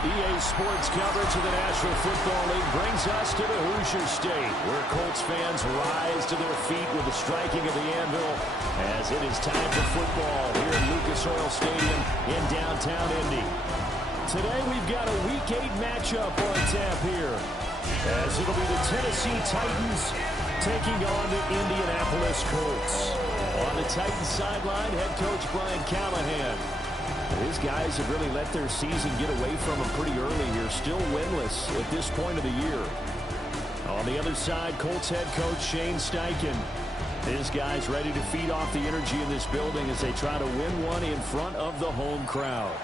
EA Sports coverage of the National Football League brings us to the Hoosier State, where Colts fans rise to their feet with the striking of the anvil as it is time for football here at Lucas Oil Stadium in downtown Indy. Today we've got a Week 8 matchup on tap here, as it'll be the Tennessee Titans taking on the Indianapolis Colts. On the Titans sideline, head coach Brian Callahan. These guys have really let their season get away from them pretty early here. Still winless at this point of the year. On the other side, Colts head coach Shane Steichen. His guys ready to feed off the energy in this building as they try to win one in front of the home crowd.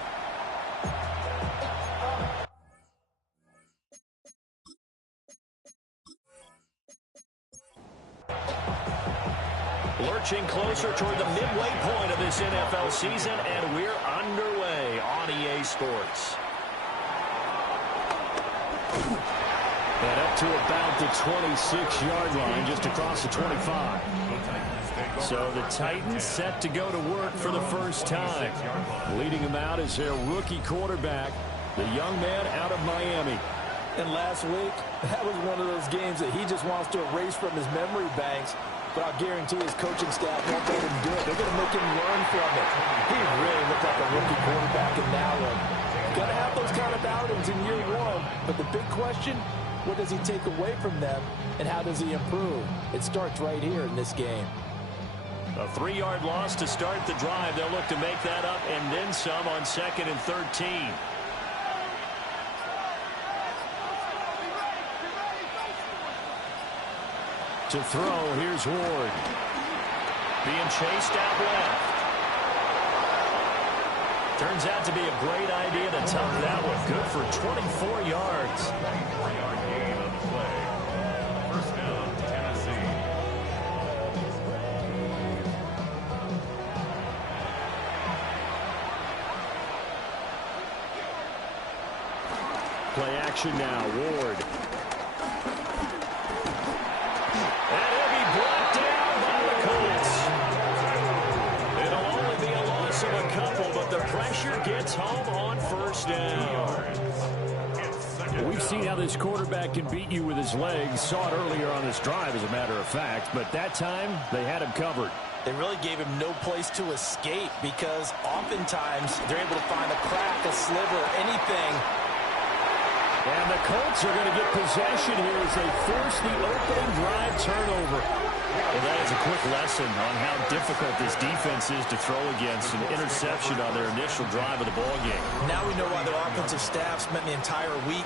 Lurching closer toward the midway point of this NFL season, and we're underway on EA Sports. And up to about the 26-yard line, just across the 25. So the Titans set to go to work for the first time. Leading them out is their rookie quarterback, the young man out of Miami. And last week, that was one of those games that he just wants to erase from his memory banks. But I'll guarantee his coaching staff won't let him do it. They're going to make him learn from it. He really looked like a rookie quarterback in that one. Going to have those kind of outings in year one. But the big question, what does he take away from them, and how does he improve? It starts right here in this game. A 3-yard loss to start the drive. They'll look to make that up and then some on 2nd and 13. To throw, here's Ward. Being chased out left. Turns out to be a great idea to tuck that one. Good for 24 yards. 3-yard gain on the play. First down, Tennessee. Play action now, Ward. Pressure gets home on first down. We've seen how this quarterback can beat you with his legs. Saw it earlier on this drive, as a matter of fact. But that time, they had him covered. They really gave him no place to escape because oftentimes they're able to find a crack, a sliver, anything. And the Colts are going to get possession here as they force the opening drive turnover. Well, that is a quick lesson on how difficult this defense is to throw against. An interception on their initial drive of the ballgame. Now we know why their offensive staff spent the entire week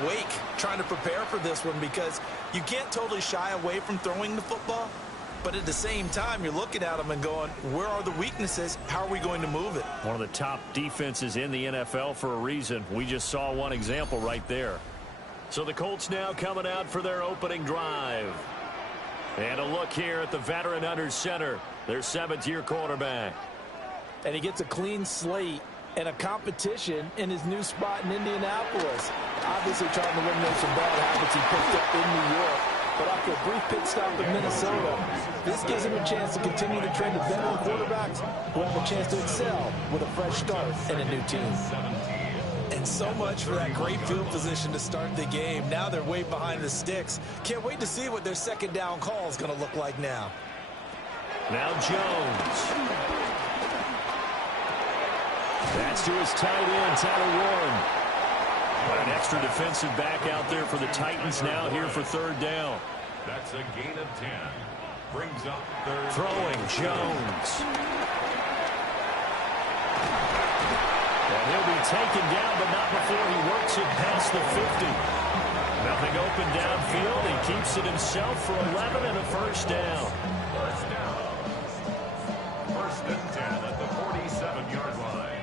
awake trying to prepare for this one, because you can't totally shy away from throwing the football. But at the same time, you're looking at them and going, where are the weaknesses? How are we going to move it? One of the top defenses in the NFL for a reason. We just saw one example right there. So the Colts now coming out for their opening drive. And a look here at the veteran under center, their 7th-year quarterback. And he gets a clean slate and a competition in his new spot in Indianapolis. Obviously trying to eliminate some bad habits he picked up in New York. But after a brief pit stop in Minnesota, this gives him a chance to continue the trend of veteran quarterbacks who have a chance to excel with a fresh start and a new team. And so much for that great field position to start the game. Now they're way behind the sticks. Can't wait to see what their second down call is going to look like now. Now Jones. That's to his tight end, Tyler Warren. An extra defensive back out there for the Titans now here for 3rd down. That's a gain of 10. Brings up 3rd. Throwing, Jones. And he'll be taken down, but not before he works it past the 50. Nothing open downfield. He keeps it himself for 11 and a first down. First down. 1st and 10 at the 47-yard line.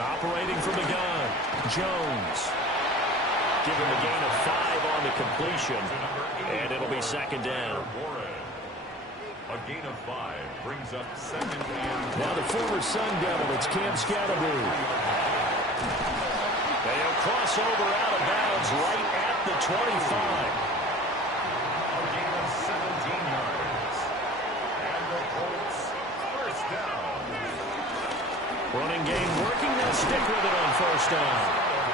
Operating from the gun, Jones. Give him a gain of 5 on the completion, and it'll be 2nd down. A gain of 5 brings up 2nd and... Now the former Sun Devil, it's Cam Scatterby. They'll cross over out of bounds right at the 25. A gain of 17 yards. And the Colts, first down. Running game working. They'll stick with it on first down.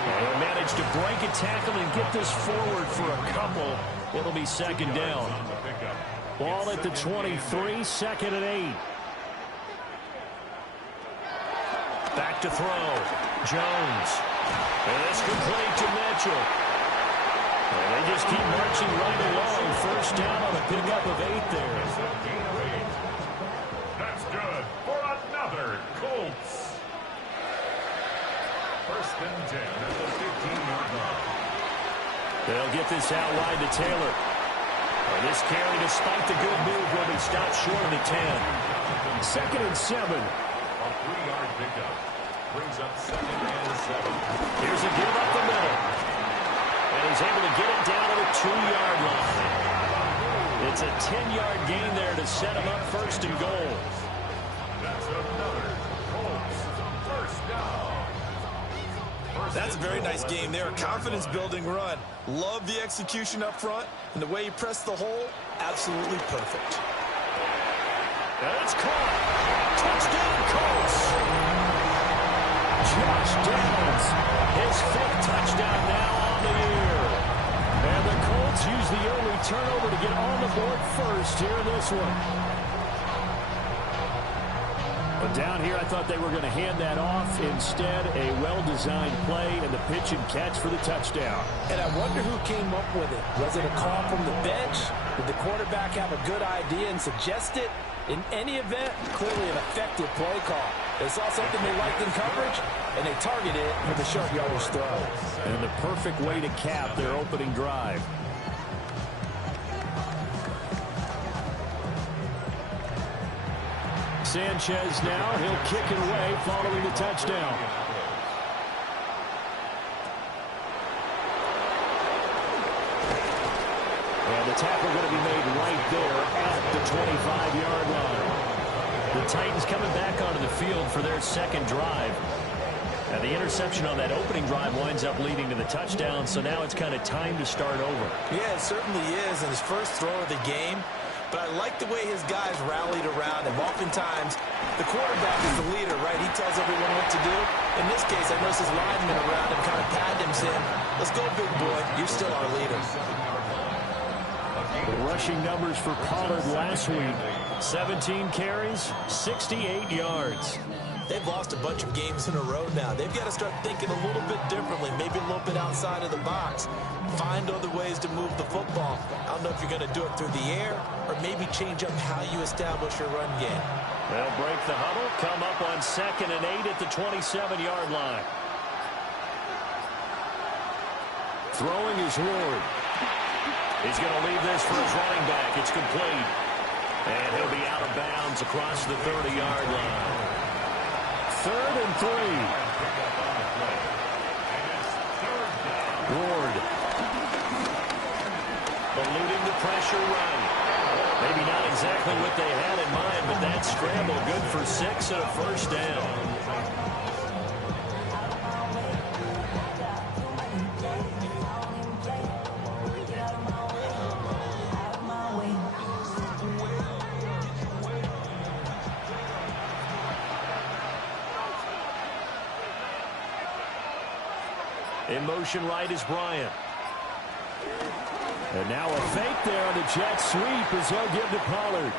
They'll manage to break a tackle and get this forward for a couple. It'll be second down. Ball at the 23, second and 8. Back to throw. Jones. And it's complete to Mitchell. And they just keep marching right along. First down on a pickup of 8 there. That's good for another Colts. First and 10 at the 15-yard line. They'll get this out wide to Taylor. And this carry, despite the good move, will be stopped short of the 10. Second and 7. A 3-yard pickup. Brings up second and 7. Here's a give up the middle. And he's able to get it down to the 2-yard line. It's a 10-yard gain there to set him up first and goal. That's another Colts first down. That's a very nice game there. Confidence-building run. Love the execution up front. And the way he pressed the hole, absolutely perfect. And it's caught. Touchdown, Colts. Josh Downs, his 5th touchdown now on the year. And the Colts use the early turnover to get on the board first here in this one. But down here, I thought they were going to hand that off. Instead, a well-designed play and the pitch and catch for the touchdown. And I wonder who came up with it. Was it a call from the bench? Did the quarterback have a good idea and suggest it? In any event, clearly an effective play call. They saw something they liked in coverage, and they targeted it for the short yardage throw. And the perfect way to cap their opening drive. Sanchez now, he'll kick it away following the touchdown. And the tackle going to be made right there at the 25-yard line. The Titans coming back onto the field for their second drive. And the interception on that opening drive winds up leading to the touchdown, so now it's kind of time to start over. Yeah, it certainly is in his first throw of the game. But I like the way his guys rallied around him. Oftentimes, the quarterback is the leader, right? He tells everyone what to do. In this case, I noticed his linemen around him kind of patted him, saying, "Let's go, big boy. You're still our leader." The rushing numbers for Pollard last week, 17 carries, 68 yards. They've lost a bunch of games in a row now. They've got to start thinking a little bit differently, maybe a little bit outside of the box. Find other ways to move the football. I don't know if you're going to do it through the air or maybe change up how you establish your run game. They'll break the huddle, come up on second and 8 at the 27-yard line. Throwing is Ward. He's going to leave this for his running back. It's complete. And he'll be out of bounds across the 30-yard line. Third and 3. Ward. Eluding the pressure right. Maybe not exactly what they had in mind, but that scramble good for 6 and a first down. In motion right is Bryant. And now a fake there on the jet sweep as they'll give to Pollard.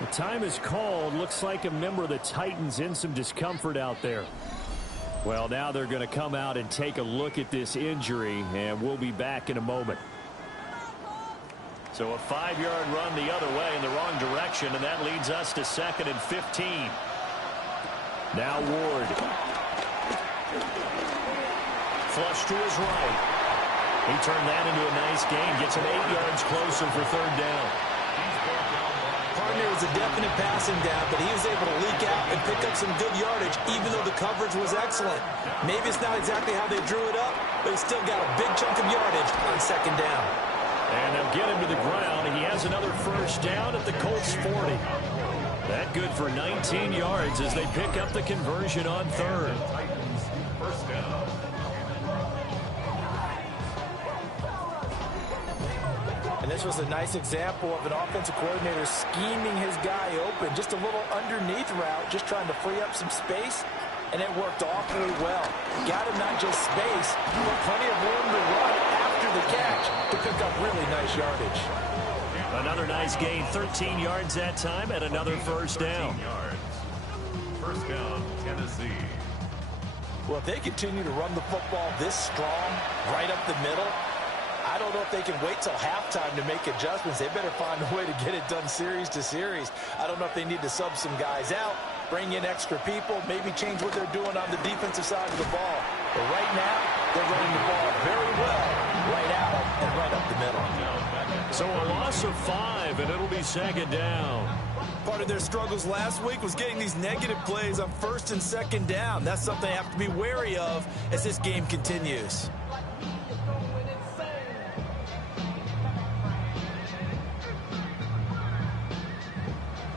The time is called. Looks like a member of the Titans in some discomfort out there. Well, now they're going to come out and take a look at this injury, and we'll be back in a moment. So a 5-yard run the other way in the wrong direction, and that leads us to second and 15. Now Ward. Flush to his right. He turned that into a nice gain. Gets him 8 yards closer for third down. Partner was a definite passing down, but he was able to leak out and pick up some good yardage, even though the coverage was excellent. Maybe it's not exactly how they drew it up, but he still got a big chunk of yardage on second down. And they'll get him to the ground. He has another first down at the Colts 40. That good for 19 yards as they pick up the conversion on third. First down. And this was a nice example of an offensive coordinator scheming his guy open. Just a little underneath route, just trying to free up some space, and it worked awfully well. Got him not just space, but plenty of room to run after the catch to pick up really nice yardage. Another nice gain, 13 yards that time, and another first down. First down, Tennessee. Well, if they continue to run the football this strong, right up the middle, I don't know if they can wait till halftime to make adjustments. They better find a way to get it done series to series. I don't know if they need to sub some guys out, bring in extra people, maybe change what they're doing on the defensive side of the ball. But right now, they're running the ball very well, right out and right up the middle. So a loss of 5, and it'll be second down. Part of their struggles last week was getting these negative plays on first and second down. That's something they have to be wary of as this game continues.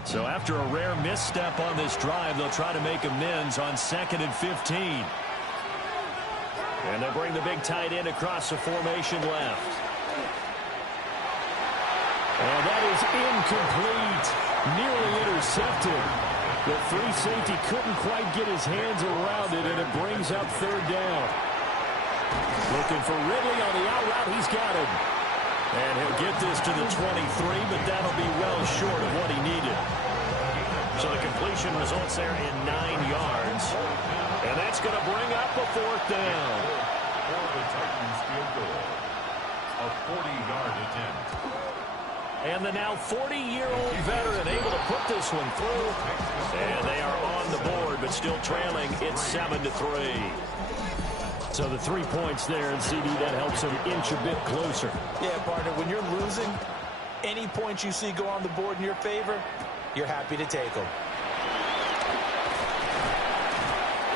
So after a rare misstep on this drive, they'll try to make amends on 2nd and 15. And they'll bring the big tight end across the formation left. And that is incomplete. Nearly intercepted. The free safety couldn't quite get his hands around it, and it brings up third down. Looking for Ridley on the out route. He's got him. And he'll get this to the 23, but that'll be well short of what he needed. So the completion results there in 9 yards. And that's going to bring up a fourth down. For the Titans field goal. A 40-yard attempt. And the now 40-year-old veteran able to put this one through. And they are on the board, but still trailing. It's 7-3. So the 3 points there, and CD, that helps them inch a bit closer. Yeah, partner, when you're losing, any points you see go on the board in your favor, you're happy to take them.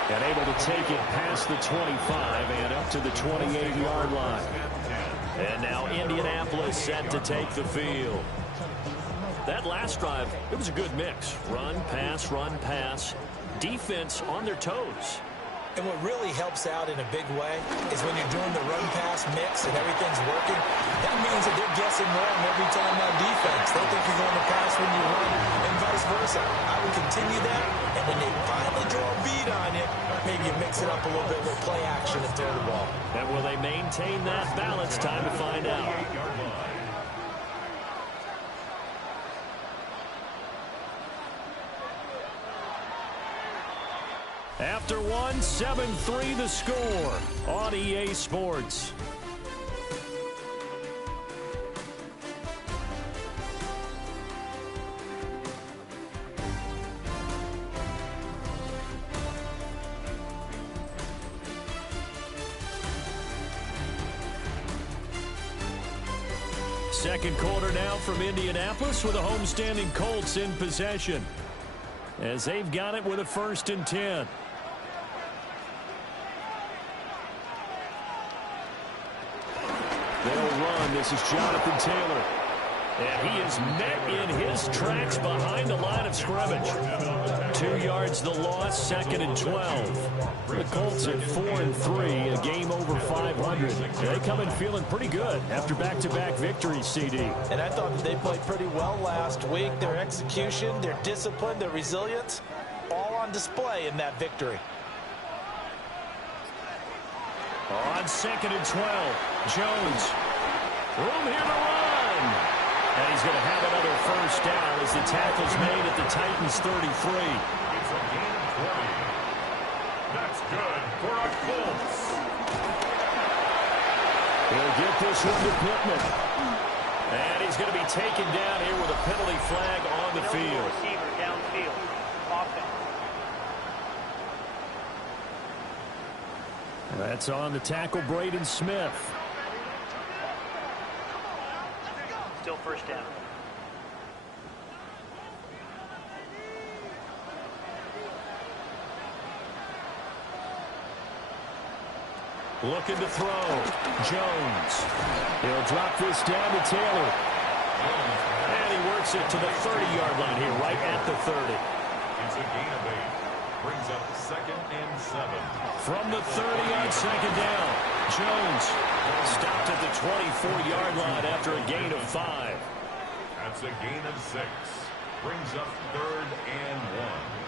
And able to take it past the 25 and up to the 28-yard line. And now Indianapolis set to take the field. That last drive, it was a good mix. Run, pass, defense on their toes. And what really helps out in a big way is when you're doing the run-pass mix and everything's working, that means that they're guessing wrong every time on defense. They think you're going to pass when you run and vice versa. I would continue that, and when they finally draw a beat on it, maybe you mix it up a little bit with play action and throw the ball. And will they maintain that balance? Time to find out. After one, 7-3 the score on EA Sports. Second quarter now from Indianapolis with the homestanding Colts in possession, as they've got it with a 1st and 10. They'll run. This is Jonathan Taylor. And he is met in his tracks behind the line of scrimmage. 2 yards the loss, 2nd and 12. The Colts at 4-3, a game over 500. They come in feeling pretty good after back-to-back victories, CD. And I thought that they played pretty well last week. Their execution, their discipline, their resilience, all on display in that victory. On 2nd and 12, Jones. Room here to run. And he's going to have another first down as the tackle's made at the Titans' 33. It's a gain of 20. That's good for a Colts. He'll get this one to Pittman. And he's going to be taken down here with a penalty flag on the field. Receiver downfield. Offense. That's on the tackle, Braden Smith. Still first down. Looking to throw. Jones. He'll drop this down to Taylor. And he works it to the 30-yard line here, right at the 30. It's a gain of 8. Brings up 2nd and 7. From the 30 on 2nd down, Jones stopped at the 24-yard line after a gain of 5. That's a gain of 6. Brings up 3rd and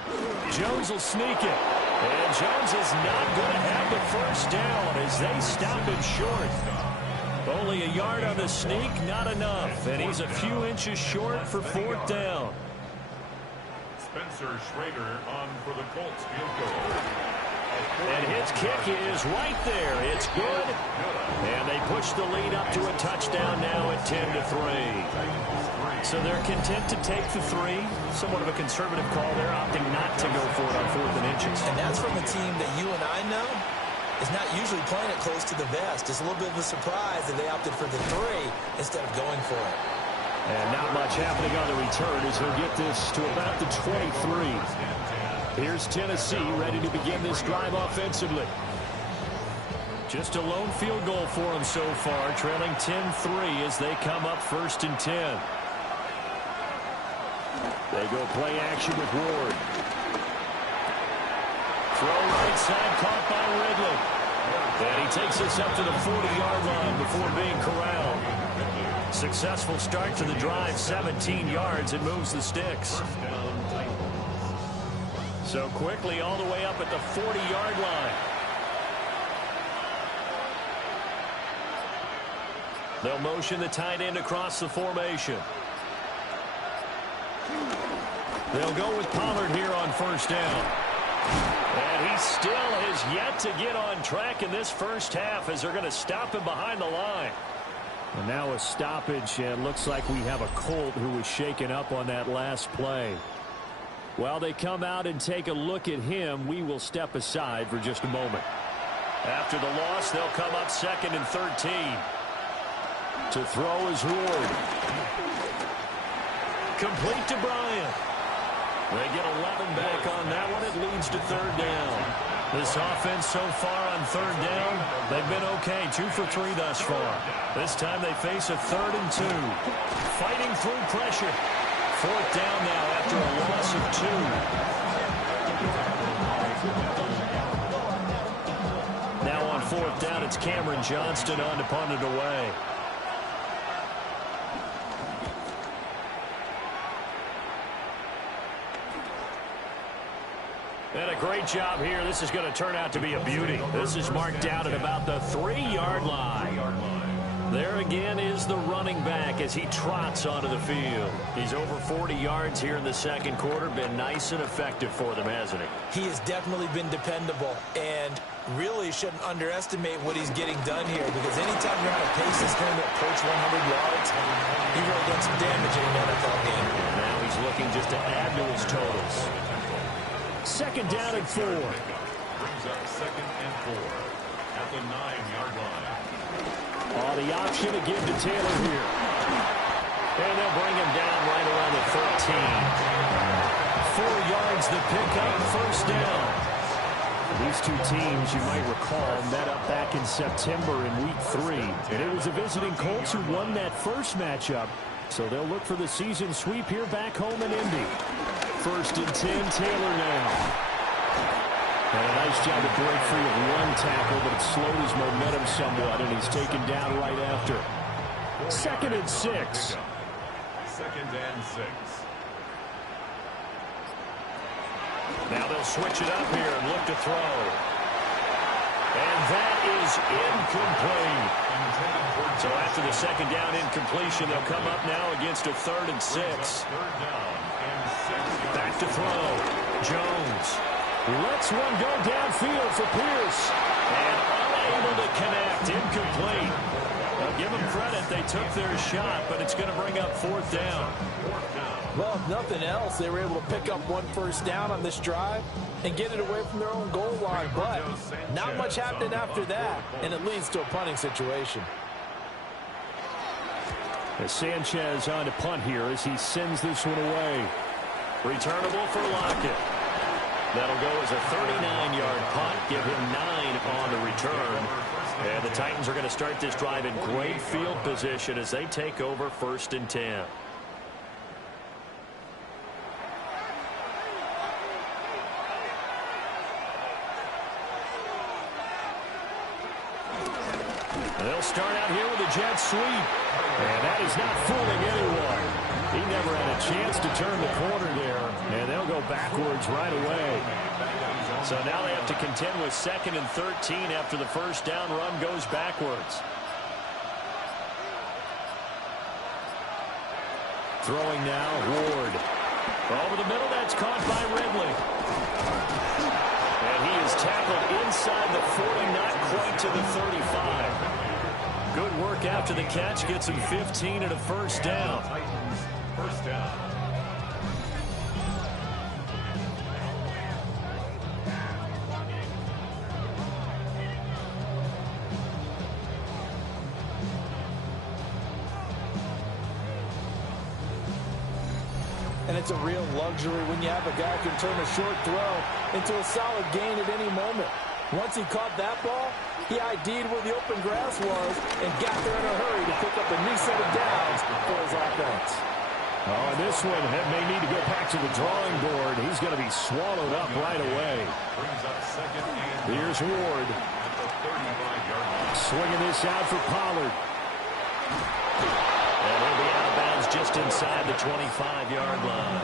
1. Jones will sneak it. And Jones is not going to have the first down as they stop him short. Only a yard on the sneak, not enough. And he's a few inches short for 4th down. Spencer Schrader on for the Colts field goal. And his kick is right there. It's good. And they push the lead up to a touchdown now at 10-3. So they're content to take the 3. Somewhat of a conservative call there, opting not to go for it on 4th and inches. And that's from a team that you and I know is not usually playing it close to the vest. It's a little bit of a surprise that they opted for the 3 instead of going for it. And not much happening on the return as he'll get this to about the 23. Here's Tennessee ready to begin this drive offensively. Just a lone field goal for them so far, trailing 10-3 as they come up 1st and 10. They go play action with Ward. Throw right side caught by Ridley. And he takes us up to the 40-yard line before being corralled. Successful start to the drive, 17 yards. It moves the sticks. So quickly all the way up at the 40-yard line. They'll motion the tight end across the formation. They'll go with Pollard here on 1st down. And he still has yet to get on track in this first half as they're going to stop him behind the line. And now a stoppage, and looks like we have a Colt who was shaken up on that last play. While they come out and take a look at him, we will step aside for just a moment. After the loss, they'll come up 2nd and 13. To throw is Ward. Complete to Bryant. They get 11 back on that one. It leads to 3rd down. This offense so far on 3rd down, they've been okay. 2 for 3 thus far. This time they face a 3rd and 2. Fighting through pressure. 4th down now after a loss of 2. Now on 4th down, it's Cameron Johnston on to punt it away. And a great job here. This is going to turn out to be a beauty. This is marked out at about the 3-yard line. There again is the running back as he trots onto the field. He's over 40 yards here in the 2nd quarter. Been nice and effective for them, hasn't he? He has definitely been dependable, and really shouldn't underestimate what he's getting done here, because anytime you're on a pace that's going to approach 100 yards, you've really done some damage in an NFL game. Now he's looking just to add to his totals. 2nd down and 4. Brings up 2nd and 4 at the 9-yard line. The option to give to Taylor here. And they'll bring him down right around the 13. 4 yards the pickup, 1st down. These two teams, you might recall, met up back in September in Week 3. And it was the visiting Colts who won that first matchup. So they'll look for the season sweep here back home in Indy. 1st and 10, Taylor now. And a nice job to break free of one tackle, but it slowed his momentum somewhat, and he's taken down right after. 2nd and 6. 2nd and 6. Now they'll switch it up here and look to throw. And that is incomplete. So after the 2nd down incompletion, they'll come up now against a 3rd and 6. 3rd down and 6. Back to throw. Jones lets one go downfield for Pierce. And unable to connect. Incomplete. Now give them credit. They took their shot, but it's going to bring up 4th down. Well, if nothing else, they were able to pick up 1 first down on this drive and get it away from their own goal line. But not much happened after that, and it leads to a punting situation. As Sanchez on to punt here as he sends this one away. Returnable for Lockett. That'll go as a 39-yard punt. Give him 9 on the return. And the Titans are going to start this drive in great field position as they take over 1st and 10. start out here with a jet sweep. And that is not fooling anyone. He never had a chance to turn the corner there. And they'll go backwards right away. So now they have to contend with 2nd and 13 after the first down run goes backwards. Throwing now, Ward. Over the middle, that's caught by Ridley. And he is tackled inside the 40, not quite to the 35. Good work after the catch, gets him 15 and a first down. First down. And it's a real luxury when you have a guy who can turn a short throw into a solid gain at any moment. Once he caught that ball, he ID'd where the open grass was and got there in a hurry to pick up a new set of downs for his offense. Oh, and this one may need to go back to the drawing board. He's going to be swallowed up right away. Here's Ward. Swinging this out for Pollard. And he'll be out of bounds just inside the 25-yard line.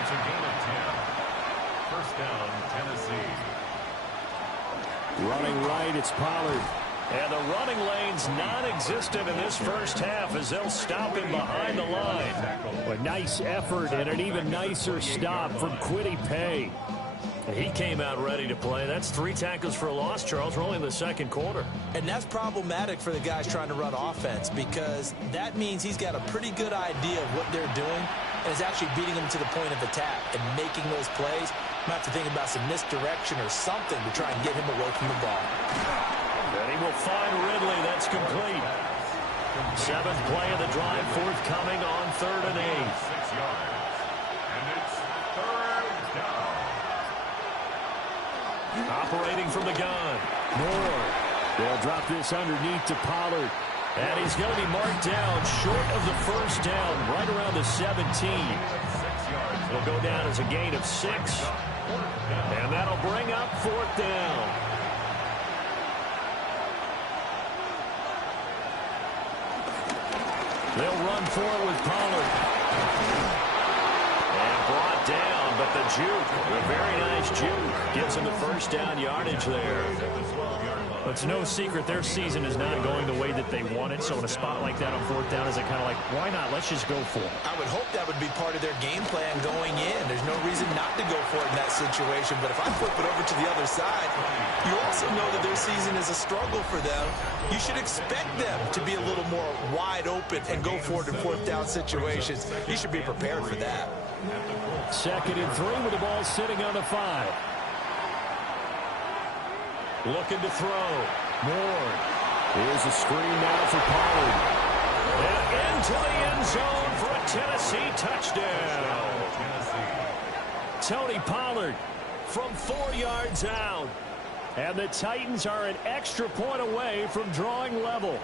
It's a gain of 10. First down, Tennessee. Running right, it's Pollard. And the running lane's non-existent in this first half as they'll stop him behind the line. A nice effort and an even nicer stop from Kwity Paye. He came out ready to play. That's 3 tackles for a loss, Charles. We're only in the second quarter. And that's problematic for the guys trying to run offense because that means he's got a pretty good idea of what they're doing and is actually beating them to the point of attack and making those plays. Might have to think about some misdirection or something to try and get him away from the ball. And he will find Ridley. That's complete. 7th play of the drive, forthcoming on 3rd and 8. 6 yards. And it's 3rd down. Operating from the gun. Moore. They'll drop this underneath to Pollard. And he's going to be marked down short of the first down, right around the 17. It'll go down as a gain of 6. And that'll bring up 4th down. They'll run for it with Pollard. And brought down, but the juke, a very nice juke, gives him the first down yardage there. It's no secret their season is not going the way that they want it, so in a spot like that on 4th down, is it kind of like, why not? Let's just go for it. I would hope that would be part of their game plan going in. There's no reason not to go for it in that situation, but if I flip it over to the other side, you also know that their season is a struggle for them. You should expect them to be a little more wide open and go for it in 4th down situations. You should be prepared for that. 2nd and 3 with the ball sitting on the 5. Looking to throw. Moore. Here's a screen now for Pollard. And into the end zone for a Tennessee touchdown. Tony Pollard from 4 yards out. And the Titans are an extra point away from drawing level.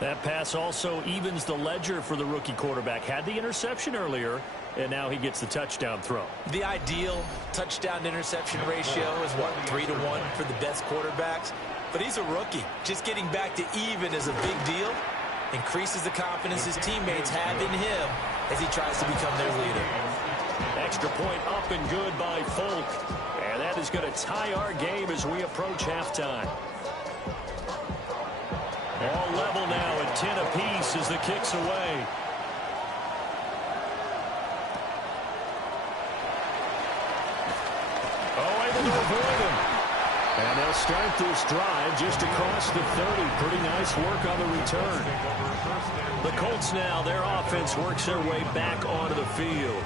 That pass also evens the ledger for the rookie quarterback. Had the interception earlier, and now he gets the touchdown throw. The ideal touchdown-interception ratio is, what, 3 to 1 for the best quarterbacks? But he's a rookie. Just getting back to even is a big deal. Increases the confidence his teammates have in him as he tries to become their leader. Extra point up and good by Folk. And that is going to tie our game as we approach halftime. All level now at 10 apiece as the kick's away. Oh, able to avoid him. And they'll start this drive just across the 30. Pretty nice work on the return. The Colts now, their offense works their way back onto the field.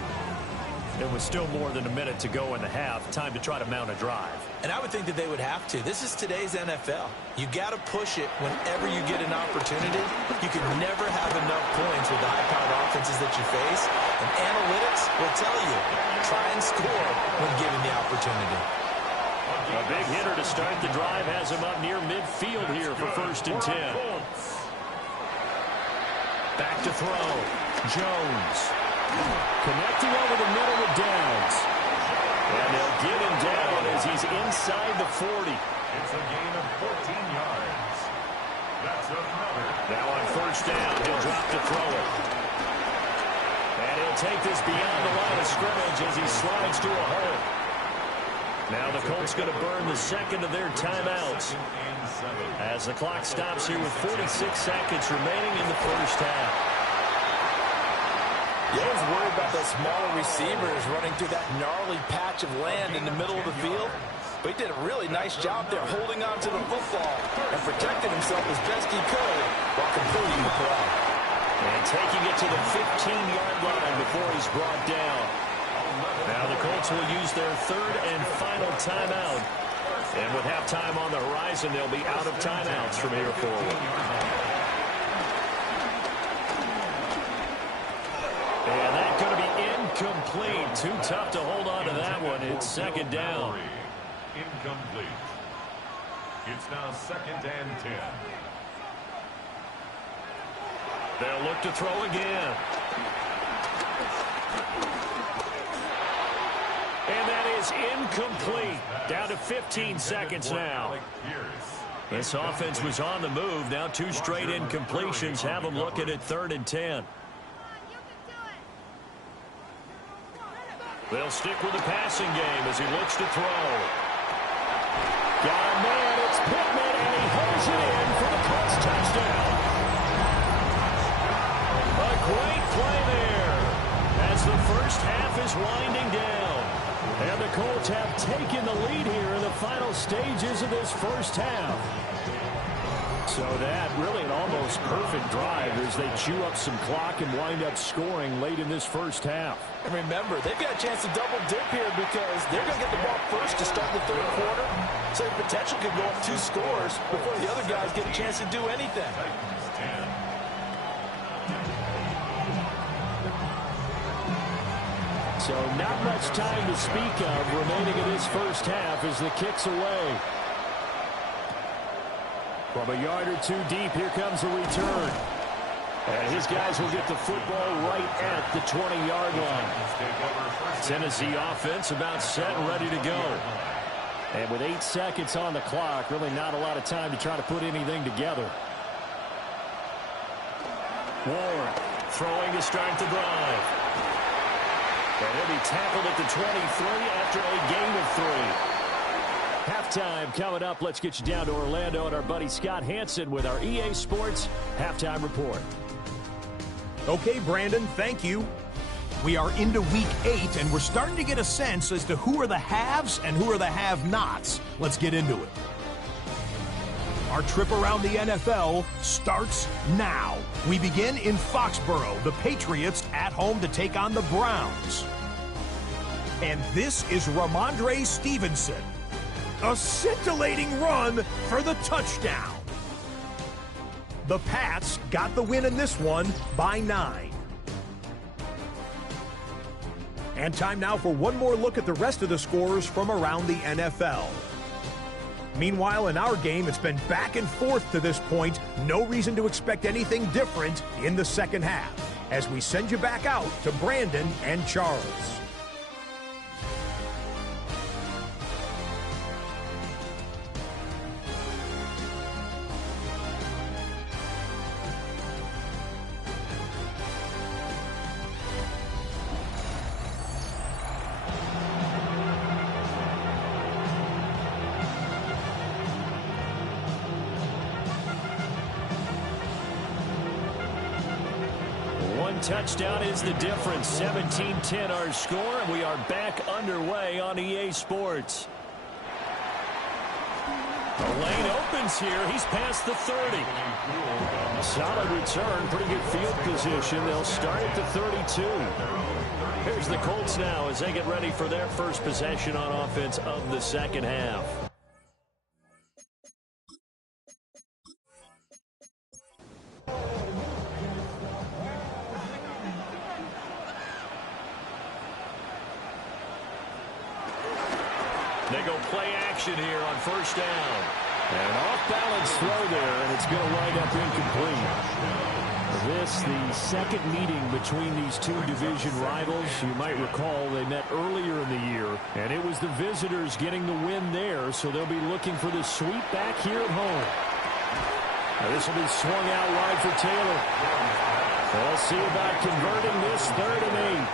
There was still more than a minute to go in the half. Time to try to mount a drive. And I would think that they would have to. This is today's NFL. You got to push it whenever you get an opportunity. You can never have enough points with the high-powered offenses that you face. And analytics will tell you, try and score when given the opportunity. A big hitter to start the drive has him up near midfield here for 1st and 10. Back to throw. Jones. Connecting over the middle with Downs. And they'll get him down as he's inside the 40. It's a gain of 14 yards. That's another. Now on first down, he'll drop to throw it. And he'll take this beyond the line of scrimmage as he slides to a hole. Now the Colts going to burn the second of their timeouts as the clock stops here with 46 seconds remaining in the first half. You always worry about those smaller receivers running through that gnarly patch of land in the middle of the field. But he did a really nice job there holding on to the football and protecting himself as best he could while completing the play. And taking it to the 15-yard line before he's brought down. Now the Colts will use their third and final timeout. And with halftime on the horizon, they'll be out of timeouts from here forward. And that's going to be incomplete. Too tough to hold on to that one. It's second down. Incomplete. It's now second and 10. They'll look to throw again. And that is incomplete. Down to 15 seconds now. This offense was on the move. Now two straight incompletions have them looking at third and 10. They'll stick with the passing game as he looks to throw. Got a man. It's Pittman, and he holds it in for the Colts touchdown. A great play there as the first half is winding down. And the Colts have taken the lead here in the final stages of this first half. So that really an almost perfect drive as they chew up some clock and wind up scoring late in this first half. And remember, they've got a chance to double dip here because they're going to get the ball first to start the third quarter. So the potential could go up 2 scores before the other guys get a chance to do anything. So not much time to speak of remaining in this first half as the kick's away. From a yard or 2 deep, here comes the return. And his guys will get the football right at the 20-yard line. Tennessee offense about set and ready to go. And with 8 seconds on the clock, really not a lot of time to try to put anything together. Warren throwing to start the drive. And he'll be tackled at the 23 after a gain of 3. Halftime coming up. Let's get you down to Orlando and our buddy Scott Hansen with our EA Sports Halftime Report. Okay, Brandon, thank you. We are into week 8, and we're starting to get a sense as to who are the haves and who are the have-nots. Let's get into it. Our trip around the NFL starts now. We begin in Foxborough, the Patriots at home to take on the Browns. And this is Ramondre Stevenson. A scintillating run for the touchdown. The Pats got the win in this one by 9. And time now for one more look at the rest of the scores from around the NFL. Meanwhile, in our game, it's been back and forth to this point. No reason to expect anything different in the second half as we send you back out to Brandon and Charles. Touchdown is the difference. 17-10 our score, and we are back underway on EA Sports. The lane opens here. He's past the 30. Solid return, pretty good field position. They'll start at the 32. Here's the Colts now as they get ready for their first possession on offense of the second half. They go play action here on first down. An off-balance throw there, and it's going to wind up incomplete. This, the second meeting between these two division rivals. You might recall they met earlier in the year, and it was the visitors getting the win there, so they'll be looking for the sweep back here at home. Now this will be swung out wide for Taylor. They'll see about converting this 3rd and 8.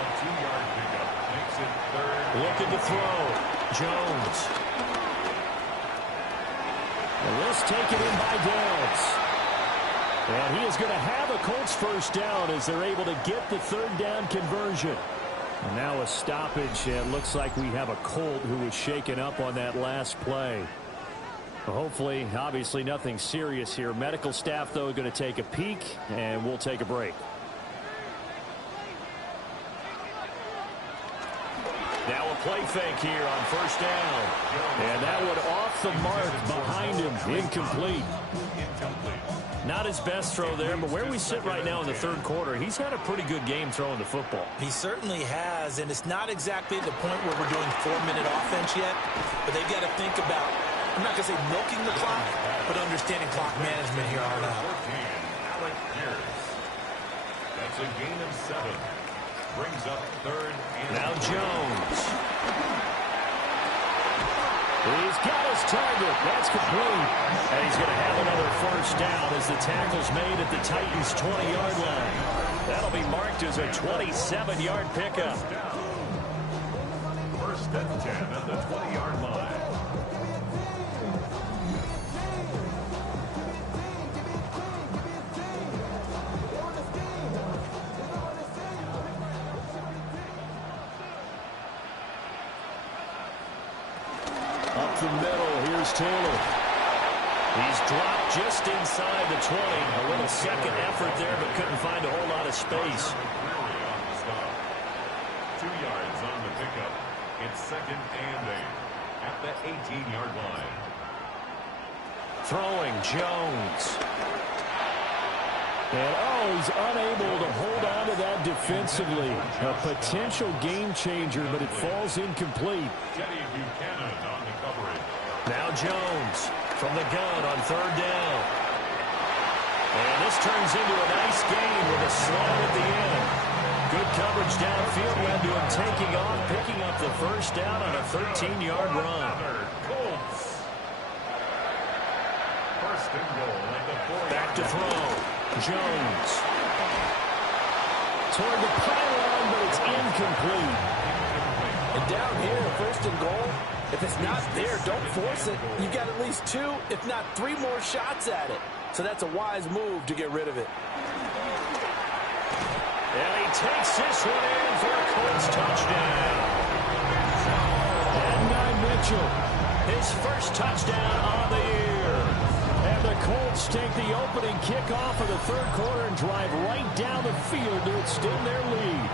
A 2-yard pickup makes it 3rd. Looking to throw. Jones. And this taken in by Downs. And he is going to have a Colts first down as they're able to get the 3rd down conversion. And now a stoppage. It looks like we have a Colt who was shaken up on that last play. Hopefully, obviously nothing serious here. Medical staff, though, going to take a peek, and we'll take a break. Now a play fake here on first down. And that one off the mark behind him. Incomplete. Not his best throw there, but where we sit right now in the 3rd quarter, he's had a pretty good game throwing the football. He certainly has, and it's not exactly the point where we're doing 4-minute offense yet, but they've got to think about, I'm not going to say milking the clock, but understanding clock management here on out. That's a gain of 7. Brings up 3rd and now Jones. He's got his target. That's complete. And he's going to have another first down as the tackle's made at the Titans' 20-yard line. That'll be marked as a 27-yard pickup. 1st and 10 at the 20-yard line. Up the middle, here's Taylor. He's dropped just inside the 20. A little second effort there, but couldn't find a whole lot of space. 2 yards on the pickup. It's 2nd and 8 at the 18-yard line. Throwing Jones. And, he's unable to hold on to that defensively. A potential game changer, but it falls incomplete. Teddy Buchanan on the coverage. Now Jones from the gun on 3rd down. And this turns into a nice gain with a slide at the end. Good coverage downfield led to him taking off, picking up the first down on a 13-yard run. Colts. 1st and goal at the 4-yard line. Back to throw. Jones. Toward the pylon, but it's incomplete. And down here, 1st and goal, if it's not there, don't force it. You've got at least 2, if not 3 more shots at it. So that's a wise move to get rid of it. And he takes this one in for a Colts touchdown. And Mitchell, his first touchdown on the year. And the Colts take the opening kickoff of the 3rd quarter and drive right down the field to extend their lead.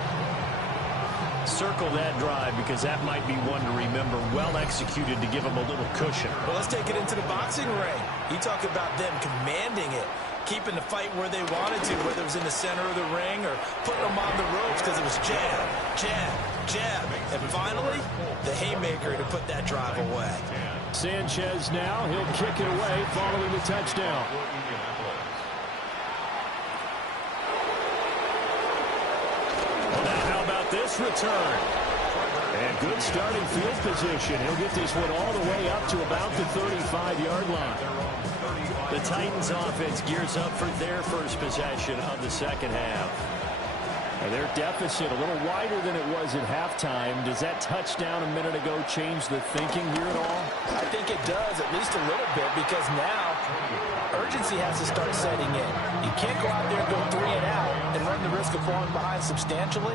Circle that drive because that might be one to remember. Well executed to give them a little cushion. Well, let's take it into the boxing ring. You talk about them commanding it, keeping the fight where they wanted to, whether it was in the center of the ring or putting them on the ropes because it was jab, jab, jab. And finally, the haymaker to put that drive away. Sanchez now, he'll kick it away following the touchdown. Well, now how about this return? And good starting field position. He'll get this one all the way up to about the 35-yard line. The Titans offense gears up for their first possession of the 2nd half. And their deficit a little wider than it was at halftime. Does that touchdown a minute ago change the thinking here at all? I think it does, at least a little bit, because now urgency has to start setting in. You can't go out there and go 3 and out and run the risk of falling behind substantially,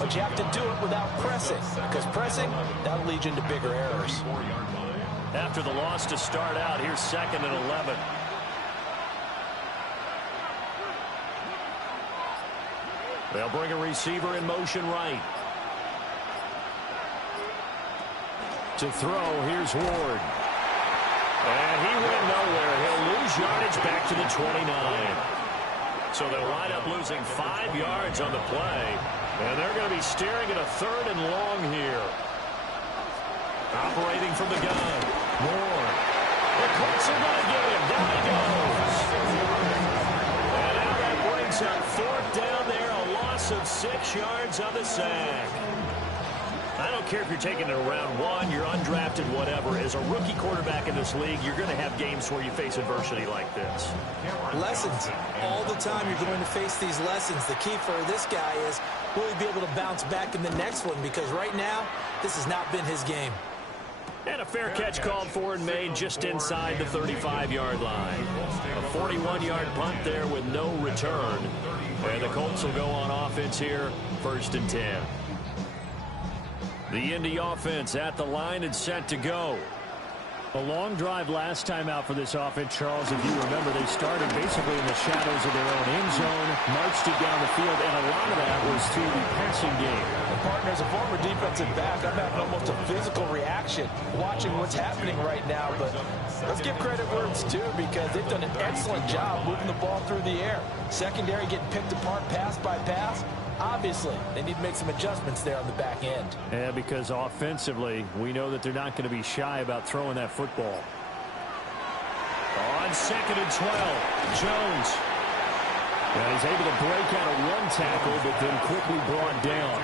but you have to do it without pressing, because pressing, that'll lead you into bigger errors. After the loss to start out, here's 2nd and 11. They'll bring a receiver in motion right. To throw, here's Ward. And he went nowhere. He'll lose yardage back to the 29. So they'll wind up losing 5 yards on the play. And they're going to be staring at a 3rd and long here. Operating from the gun. Moore. The Colts are going to get him. Down he goes. And out picks up fourth down there, a loss of 6 yards on the sack. I don't care if you're taking it in round 1, you're undrafted, whatever. As a rookie quarterback in this league, you're going to have games where you face adversity like this. Lessons. All the time you're going to face these lessons. The key for this guy is will he be able to bounce back in the next one? Because right now, this has not been his game. And a fair catch called for and made just inside the 35-yard line. A 41-yard punt there with no return. And the Colts will go on offense here, 1st and 10. The Indy offense at the line and set to go. A long drive last time out for this offense, Charles. If you remember, they started basically in the shadows of their own end zone, marched it down the field, and a lot of that was through the passing game. And partner, as a former defensive back, I'm having almost a physical reaction watching what's happening right now. But let's give credit where it's due because they've done an excellent job moving the ball through the air. Secondary getting picked apart pass by pass. Obviously, they need to make some adjustments there on the back end. Yeah, because offensively, we know that they're not going to be shy about throwing that football. On 2nd and 12, Jones. And he's able to break out of one tackle, but then quickly brought down.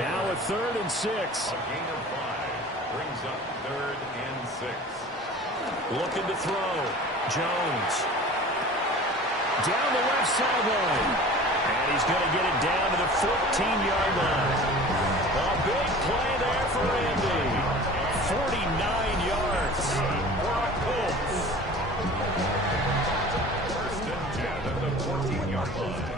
Now a 3rd and 6. A gain of 5 brings up 3rd and 6. Looking to throw. Jones. Down the left sideline. And he's going to get it down to the 14-yard line. A big play there for Indy. 49 yards for our Colts. 1st and 10 at the 14-yard line.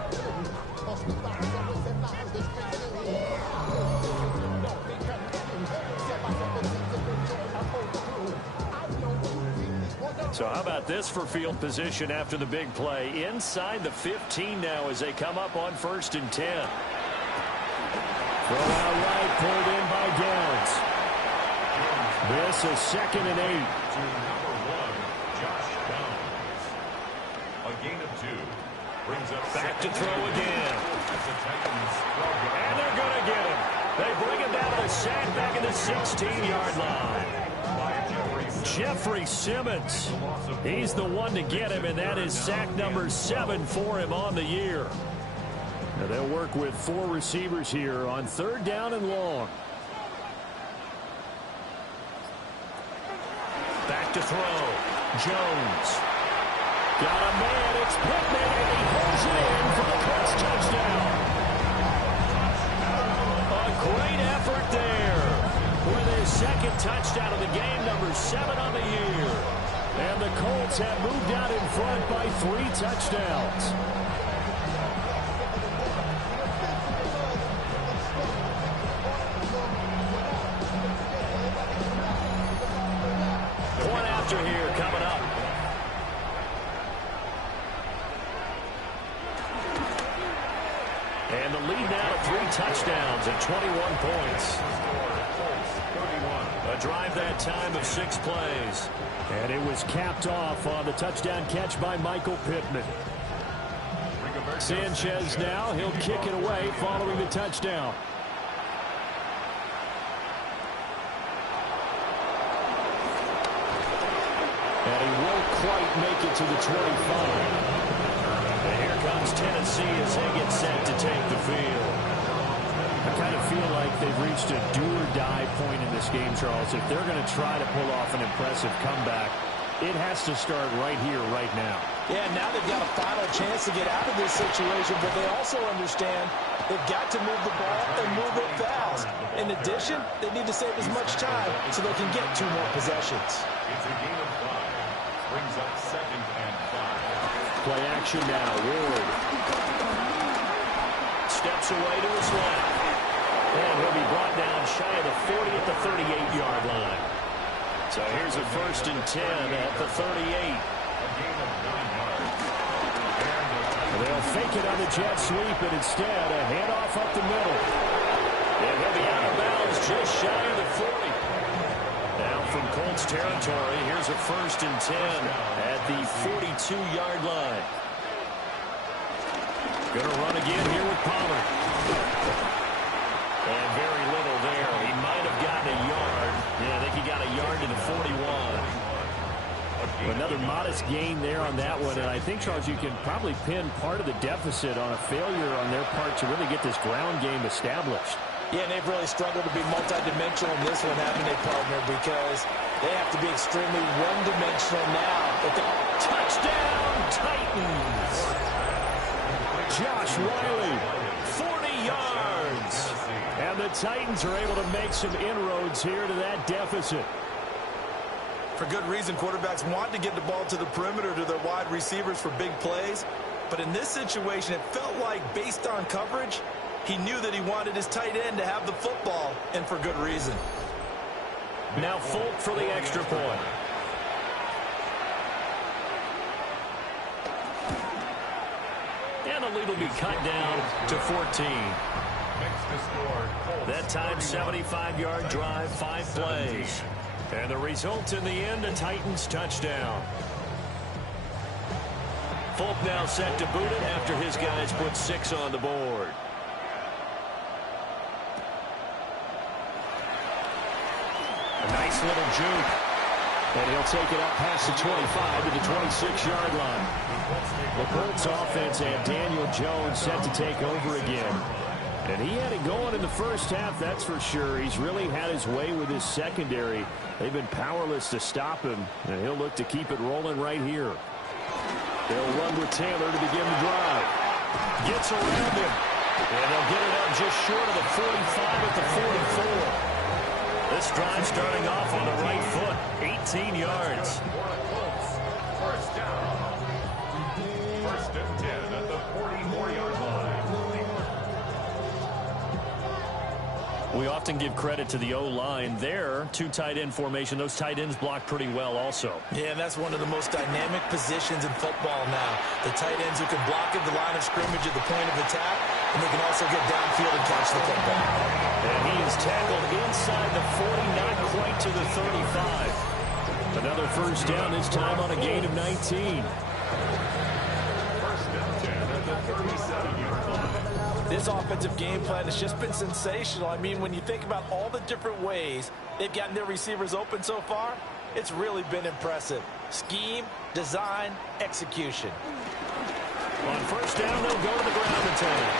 So how about this for field position after the big play? Inside the 15 now as they come up on 1st and 10. Throw out right, pulled in by Downs. This is 2nd and 8. To number 1, Josh Downs. A gain of 2 brings up Back to throw again. As the Titans throw. And they're going to get him. They bring him down to the sack back in the 16-yard line. Jeffrey Simmons. He's the one to get him, and that is sack number 7 for him on the year. Now they'll work with 4 receivers here on 3rd down and long. Back to throw. Jones. Got a man. It's Pittman, and he holds it in for the Colts touchdown. A great effort there. For their 2nd touchdown of the game, number 7 on the year. And the Colts have moved out in front by 3 touchdowns. Point after here coming up. And the lead now to 3 touchdowns and 21 points. A drive that time of 6 plays. And it was capped off on the touchdown catch by Michael Pittman. Sanchez now, he'll kick it away following the touchdown. And he won't quite make it to the 25. And here comes Tennessee as they get set to take the field. I kind of feel like they've reached a do-or-die point in this game, Charles. If they're going to try to pull off an impressive comeback, it has to start right here, right now. Yeah, now they've got a final chance to get out of this situation, but they also understand they've got to move the ball and move it fast. In addition, they need to save as much time so they can get 2 more possessions. It's a gain of 5. Brings up 2nd and 5. Play action now. Ward steps away to his left. And he'll be brought down shy of the 40 at the 38-yard line. So here's a 1st and 10 at the 38. A gain of 9 yards. They'll fake it on the jet sweep, and instead a handoff up the middle. And he'll be out of bounds just shy of the 40. Now from Colts territory, here's a 1st and 10 at the 42-yard line. Going to run again here with Pollard. And very little there. He might have gotten a yard. Yeah, I think he got a yard to the 41. Another modest gain there on that one, and I think, Charles, you can probably pin part of the deficit on a failure on their part to really get this ground game established. Yeah, and they've really struggled to be multidimensional in this one, haven't they, partner? Because they have to be extremely one-dimensional now. But touchdown, Titans! Josh Wiley, 40 yards. And the Titans are able to make some inroads here to that deficit. For good reason, quarterbacks want to get the ball to the perimeter to their wide receivers for big plays. But in this situation, it felt like, based on coverage, he knew that he wanted his tight end to have the football, and for good reason. Now Folk for the extra point. And the lead will be cut down to 14. That time, 75-yard drive, 5 plays. And the result in the end, a Titans touchdown. Folk now set to boot it after his guys put 6 on the board. A nice little juke. And he'll take it up past the 25 to the 26-yard line. The Colts offense had Daniel Jones set to take over again. And he had it going in the first half, that's for sure. He's really had his way with his secondary. They've been powerless to stop him, and he'll look to keep it rolling right here. They'll run with Taylor to begin the drive. Gets around him, and they'll get it up just short of the 45 at the 44. This drive starting off on the right foot, 18 yards. First down. First and 10 at the 44-yard line. We often give credit to the O-line there. 2 tight end formation. Those tight ends block pretty well also. Yeah, and that's one of the most dynamic positions in football now. The tight ends who can block at the line of scrimmage at the point of attack, and they can also get downfield and catch the football. And he is tackled inside the 40, not quite to the 35. Another first down, this time on a gain of 19. First and 10 at the 37-yard line. This offensive game plan has just been sensational. I mean, when you think about all the different ways they've gotten their receivers open so far, it's really been impressive. Scheme, design, execution. On first down, they'll go to the ground attack.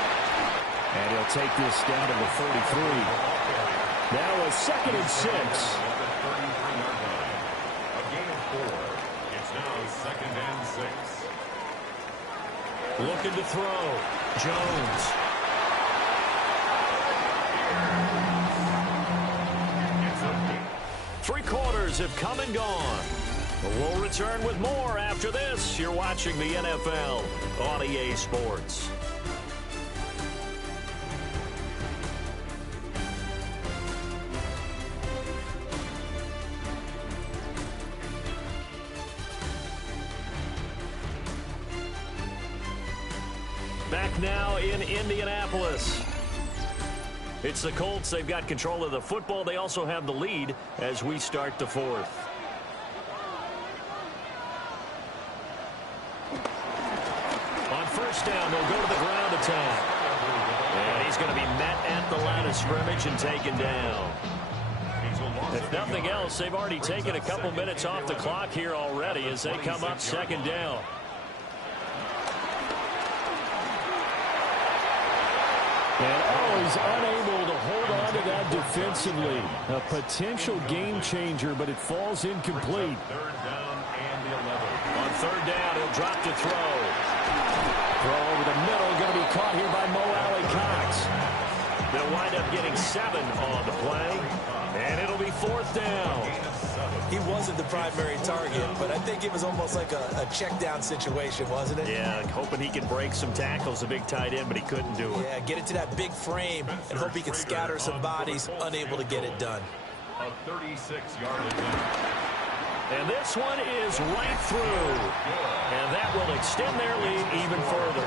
And he'll take this down to the 43. Now a 2nd and 6. A gain of 4. It's now 2nd and 6. Looking to throw. Jones. 3 quarters have come and gone. We'll return with more after this. You're watching the NFL on EA Sports. Back now in Indianapolis. It's the Colts. They've got control of the football. They also have the lead as we start the 4th. On first down, they'll go to the ground attack. And he's going to be met at the line of scrimmage and taken down. If nothing else, they've already taken a couple minutes off the clock here already as they come up 2nd down. And he's unable to hold on to that defensively. A potential game changer, but it falls incomplete. 3rd down and 11. On 3rd down, he'll drop to throw. Throw over the middle, going to be caught here by Mo Alley-Cox. They'll wind up getting 7 on the play, and it'll be 4th down. He wasn't the primary target, but I think it was almost like a check down situation, wasn't it? Yeah, hoping he can break some tackles, a big tight end, but he couldn't do it. Yeah, get it to that big frame and hope he can scatter some bodies, unable to get it done. A 36-yard attempt. And this one is right through. And that will extend their lead even further.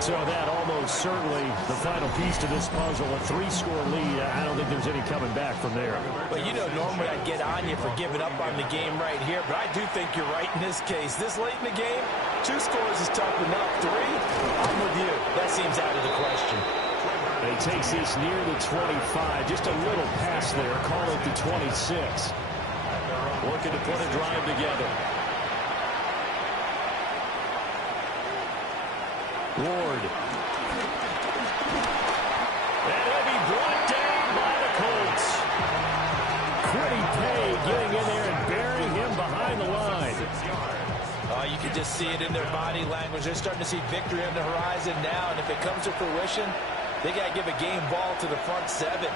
So that almost certainly the final piece to this puzzle, a 3-score lead. I don't think there's any coming back from there. Well, you know, normally I'd get on you for giving up on the game right here, but I do think you're right in this case. This late in the game, 2 scores is tough enough. 3, I'm with you. That seems out of the question. He takes this near the 25, just a little past there. Call it the 26. looking to put a drive together. Ward. And he'll be brought down by the Colts. Quiddy Pay getting in there and burying him behind the line. You can just see it in their body language. They're starting to see victory on the horizon now, and if it comes to fruition, they got to give a game ball to the front seven.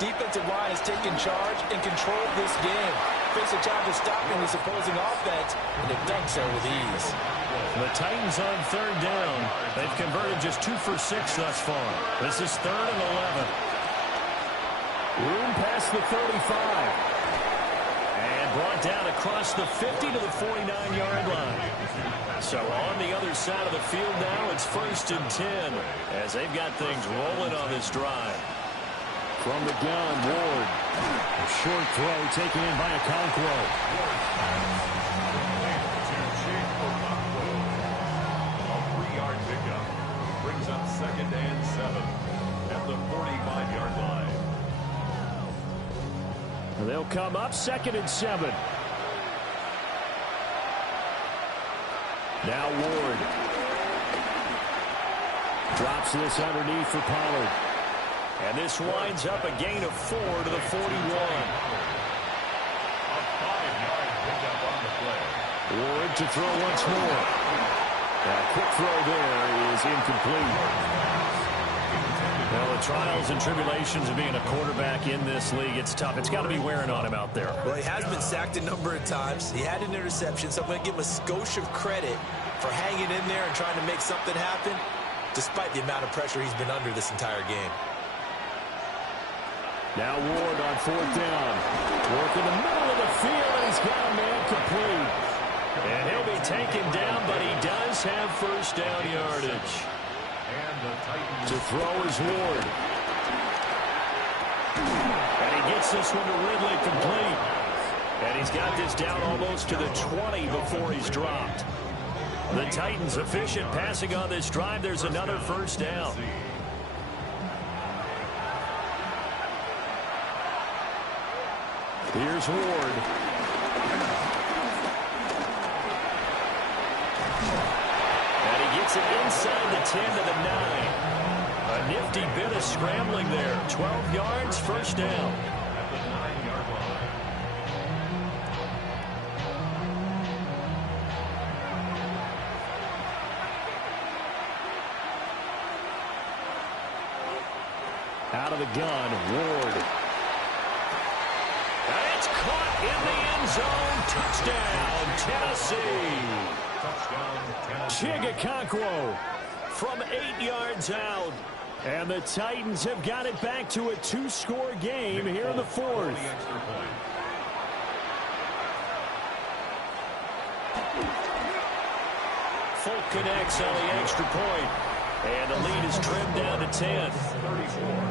Defensive line has taken charge and controlled this game. Face a challenge of stopping this opposing offense, and they've done so with ease. The Titans on third down. They've converted just 2 for 6 thus far. This is 3rd and 11. Room past the 35. And brought down across the 50 to the 49-yard line. So on the other side of the field now, it's 1st and 10 as they've got things rolling on this drive. From the gun, Ward. A short throw taken in by Okonkwo. A 3-yard pickup brings up 2nd and 7 at the 45-yard line. They'll come up 2nd and 7. Now Ward. Drops this underneath for Pollard. And this winds up a gain of 4 to the 41. A 5-yard pickup on the play. Ward to throw once more. That quick throw there is incomplete. Well, the trials and tribulations of being a quarterback in this league, it's tough. It's got to be wearing on him out there. Well, he has been sacked a number of times. He had an interception, so I'm going to give him a skosh of credit for hanging in there and trying to make something happen, despite the amount of pressure he's been under this entire game. Now Ward on 4th down. Work in the middle of the field, and he's got a man complete. And he'll be taken down, but he does have 1st down yardage. To throw is Ward. And he gets this one to Ridley complete. And he's got this down almost to the 20 before he's dropped. The Titans efficient passing on this drive. There's another 1st down. Here's Ward. And he gets it inside the 10 to the 9. A nifty bit of scrambling there. 12 yards, 1st down. At the 9-yard line. Out of the gun, Ward. And it's caught in the end zone. Touchdown, Tennessee. Touchdown, Tennessee. Okonkwo from 8 yards out. And the Titans have got it back to a 2-score game here in the 4th. Folk connects on the extra point. And the lead is trimmed down to 10. 34.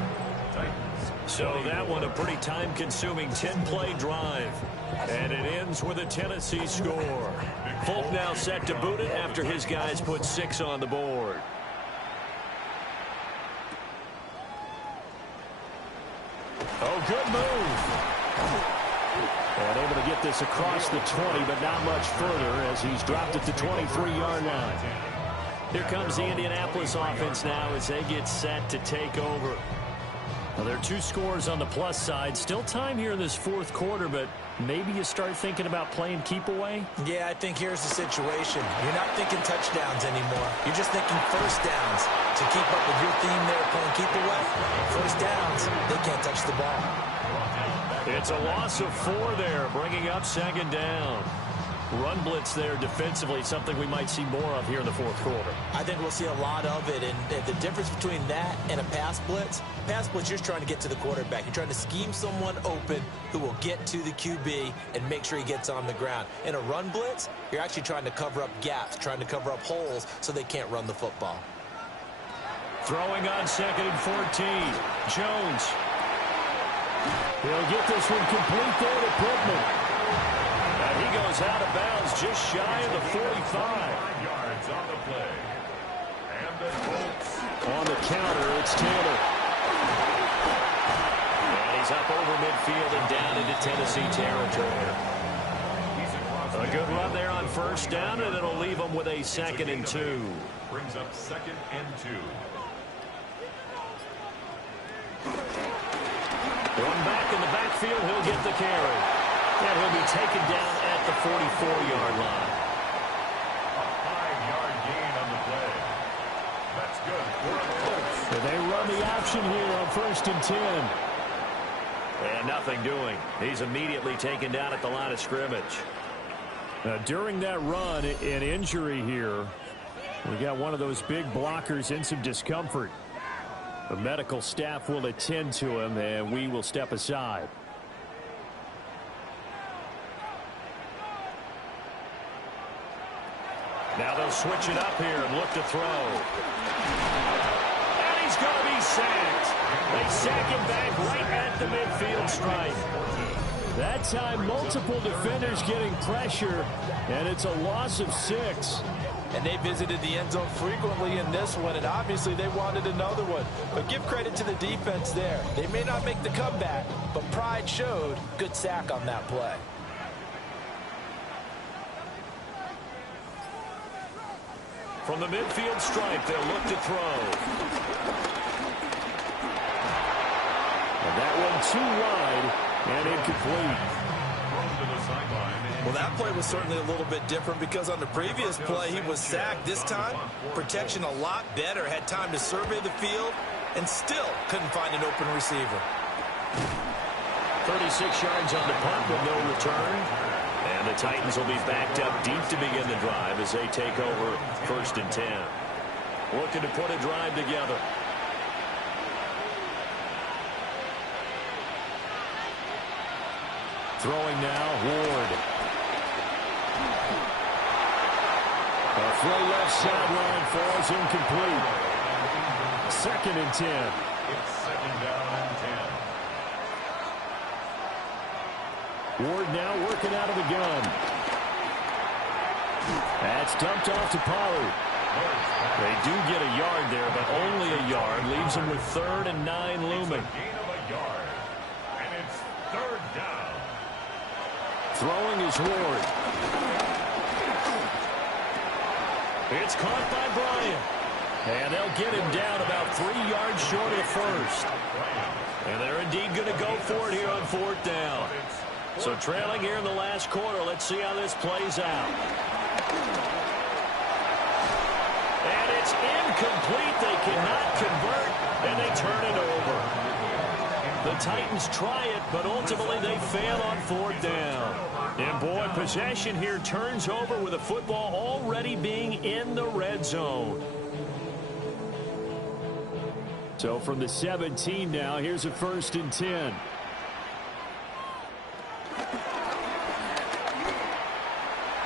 So that one a pretty time-consuming 10-play drive. And it ends with a Tennessee score. Folk now set to boot it after his guys put 6 on the board. Oh, good move. And able to get this across the 20, but not much further as he's dropped at the 23-yard line. Here comes the Indianapolis offense now as they get set to take over. Well, there are 2 scores on the plus side. Still time here in this 4th quarter, but maybe you start thinking about playing keep away? Yeah, I think here's the situation. You're not thinking touchdowns anymore. You're just thinking 1st downs. To keep up with your theme there playing keep away, 1st downs, they can't touch the ball. It's a loss of 4 there, bringing up 2nd down. Run blitz there defensively, something we might see more of here in the 4th quarter. I think we'll see a lot of it, and the difference between that and a pass blitz, you're just trying to get to the quarterback. You're trying to scheme someone open who will get to the QB and make sure he gets on the ground. In a run blitz, you're actually trying to cover up gaps, trying to cover up holes so they can't run the football. Throwing on 2nd and 14. Jones. He'll get this one complete there to Pittman. And he goes out of bounds just shy of the 45. 5 yards on the play. And the Colts. On the counter, it's Taylor. And he's up over midfield and down into Tennessee territory. A good run there on first down, and it'll leave them with a 2nd and 2. Brings up 2nd and 2. One back in the backfield, he'll get the carry. And he'll be taken down at the 44-yard line. A 5-yard gain on the play. That's good for the Colts. So they run the option here on 1st and 10. And nothing doing. He's immediately taken down at the line of scrimmage. During that run, an injury here. We got one of those big blockers in some discomfort. The medical staff will attend to him, and we will step aside. Now they'll switch it up here and look to throw. And he's going to be sacked. They sack him back right at the midfield stripe. That time, multiple defenders getting pressure, and it's a loss of 6. And they visited the end zone frequently in this one, and obviously they wanted another one. But give credit to the defense there. They may not make the comeback, but pride showed. Good sack on that play. From the midfield stripe, they'll look to throw. And that one too wide and incomplete. Well, that play was certainly a little bit different because on the previous play, he was sacked. This time, protection a lot better. Had time to survey the field and still couldn't find an open receiver. 36 yards on the punt with no return. And the Titans will be backed up deep to begin the drive as they take over 1st and 10. Looking to put a drive together. Throwing now, Ward. A throw left sideline falls incomplete. 2nd and 10. It's 2nd down and 10. Ward now working out of the gun. That's dumped off to Pollard. They do get a yard there, but only a yard. Leaves them with 3rd and 9 looming. Gain of a yard. And it's 3rd down. Throwing is Ward. It's caught by Bryant. And they'll get him down about 3 yards short of the first. And they're indeed going to go for it here on 4th down. So trailing here in the last quarter. Let's see how this plays out. And it's incomplete. They cannot convert, and they turn it over. The Titans try it, but ultimately they fail on 4th down. And boy, possession here turns over with the football already being in the red zone. So from the 17 now, here's a 1st and 10.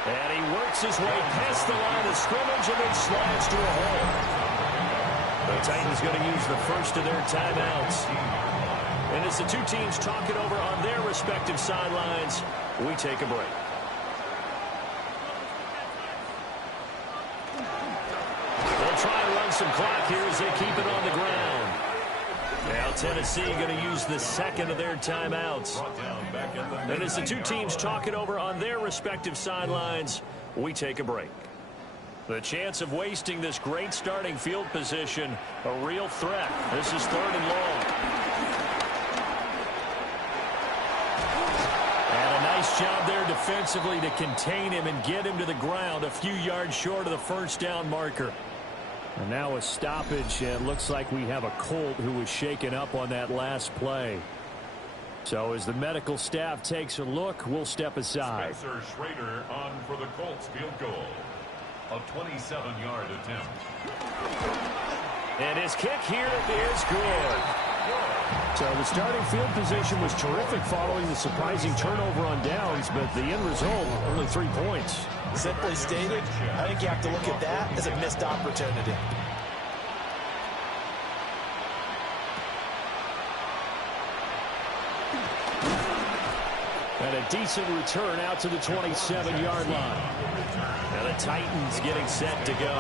And he works his way past the line of scrimmage and then slides to a hole. The Titans going to use the first of their timeouts. And as the two teams talk it over on their respective sidelines, we take a break. They'll try and run some clock here as they keep it on the ground. Now Tennessee going to use the 2nd of their timeouts. And as the two teams talk it over on their respective sidelines, we take a break. The chance of wasting this great starting field position, a real threat. This is 3rd and long. And a nice job there defensively to contain him and get him to the ground a few yards short of the 1st down marker. And now a stoppage, and looks like we have a Colt who was shaken up on that last play. So as the medical staff takes a look, we'll step aside. Spencer Schrader on for the Colts field goal. A 27-yard attempt. And his kick here is good. So the starting field position was terrific following the surprising turnover on downs, but the end result, only 3 points. Simply stated, I think you have to look at that as a missed opportunity. And a decent return out to the 27-yard line. Now the Titans getting set to go.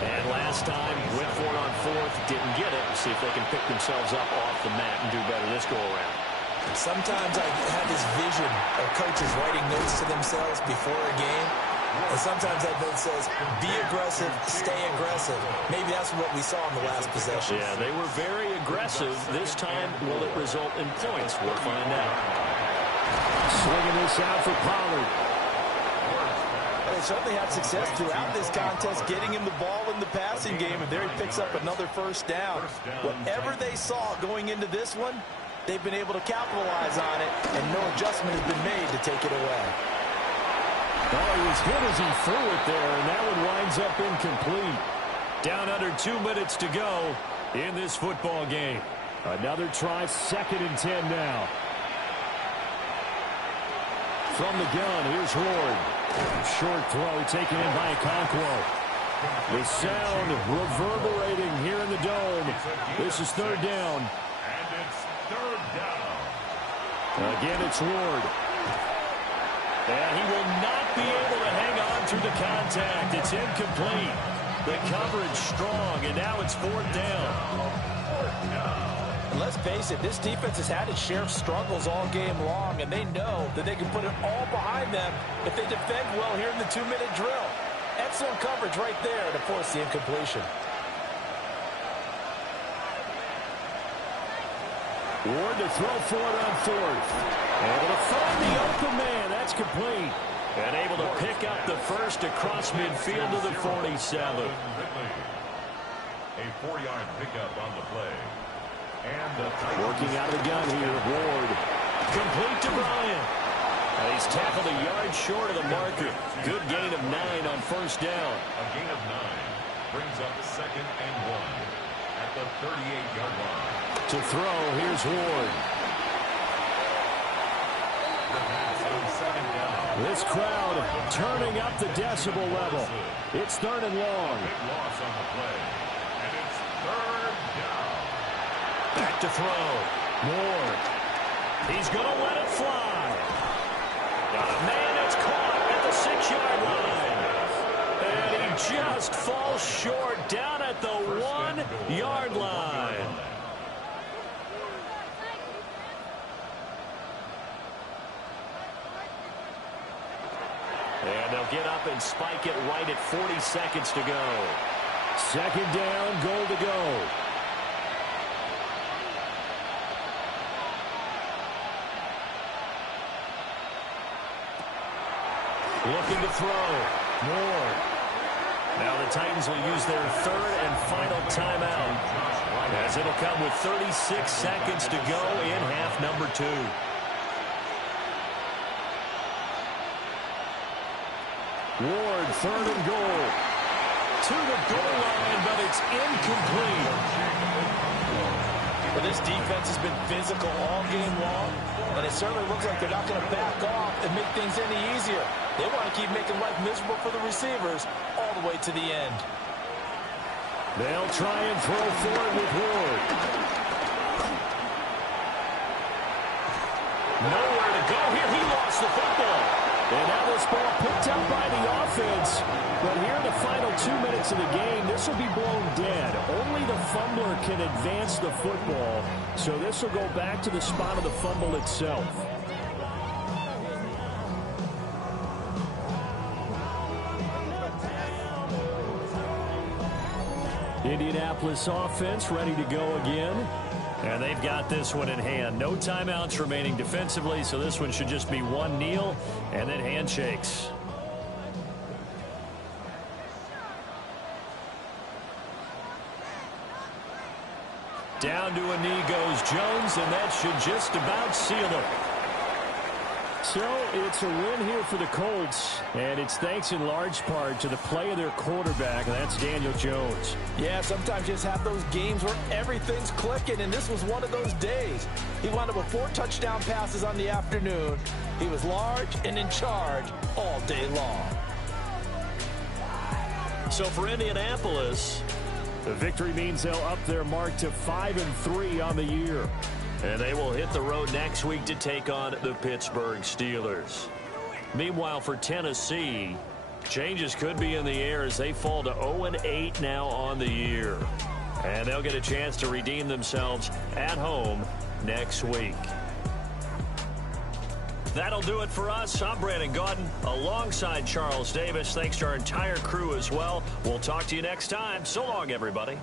And last time, went for it on 4th, didn't get it. We'll see if they can pick themselves up off the mat and do better this go around. Sometimes I have this vision of coaches writing notes to themselves before a game. And sometimes that note says, be aggressive, stay aggressive. Maybe that's what we saw in the last possession. Yeah, they were very aggressive. This time, will it result in points? We'll find out. Swinging this out for Pollard. They certainly had success throughout this contest, getting him the ball in the passing game, and there he picks up another first down. Whatever they saw going into this one, they've been able to capitalize on it, and no adjustment has been made to take it away. Oh, he was hit as he threw it there, and that one winds up incomplete. Down under 2 minutes to go in this football game. Another try, 2nd and 10 now. From the gun, here's Ward. Short throw taken in by Okonkwo. The sound reverberating here in the dome. This is 3rd down. And it's 3rd down. Again, it's Ward. And he will not be able to hang on through the contact. It's incomplete. The coverage strong, and now it's 4th down. And let's face it, this defense has had its share of struggles all game long, and they know that they can put it all behind them if they defend well here in the 2-minute drill. Excellent coverage right there to force the incompletion. Ward to throw for it on 4th. Able to find the open man. That's complete. And able to pick up the first across midfield to the 47. A 4-yard pickup on the play. And working out of the gun here, Ward. Complete to Bryant. And he's tackled a yard short of the marker. Good gain of 9 on 1st down. A gain of 9 brings up 2nd and 1 at the 38-yard line. To throw, here's Ward. This crowd turning up the decibel level. It's 3rd and long. Big loss on the play. And it's 3rd down. Back to throw. Ward. He's going to let it fly. Man, it's caught at the 6-yard line. And he just falls short down at the 1-yard line. And they'll get up and spike it right at 40 seconds to go. 2nd down, goal to go. Looking to throw. More. Now the Titans will use their 3rd and final timeout, as it'll come with 36 seconds to go in half number 2. Ward, 3rd and goal. To the goal line, but it's incomplete. Well, this defense has been physical all game long, and it certainly looks like they're not going to back off and make things any easier. They want to keep making life miserable for the receivers all the way to the end. They'll try and throw forward with Ward. Nowhere to go here. He lost the football. And now this ball picked up by the offense. But here in the final 2 minutes of the game, this will be blown dead. Only the fumbler can advance the football. So this will go back to the spot of the fumble itself. Indianapolis offense ready to go again. And they've got this one in hand. No timeouts remaining defensively, so this one should just be one kneel and then handshakes. Down to a knee goes Jones, and that should just about seal it. So it's a win here for the Colts, and it's thanks in large part to the play of their quarterback, and that's Daniel Jones. Yeah, sometimes you just have those games where everything's clicking, and this was one of those days. He wound up with 4 touchdown passes on the afternoon. He was large and in charge all day long. So for Indianapolis, the victory means they'll up their mark to 5-3 on the year. And they will hit the road next week to take on the Pittsburgh Steelers. Meanwhile, for Tennessee, changes could be in the air as they fall to 0-8 now on the year. And they'll get a chance to redeem themselves at home next week. That'll do it for us. I'm Brandon Gaudin alongside Charles Davis. Thanks to our entire crew as well. We'll talk to you next time. So long, everybody.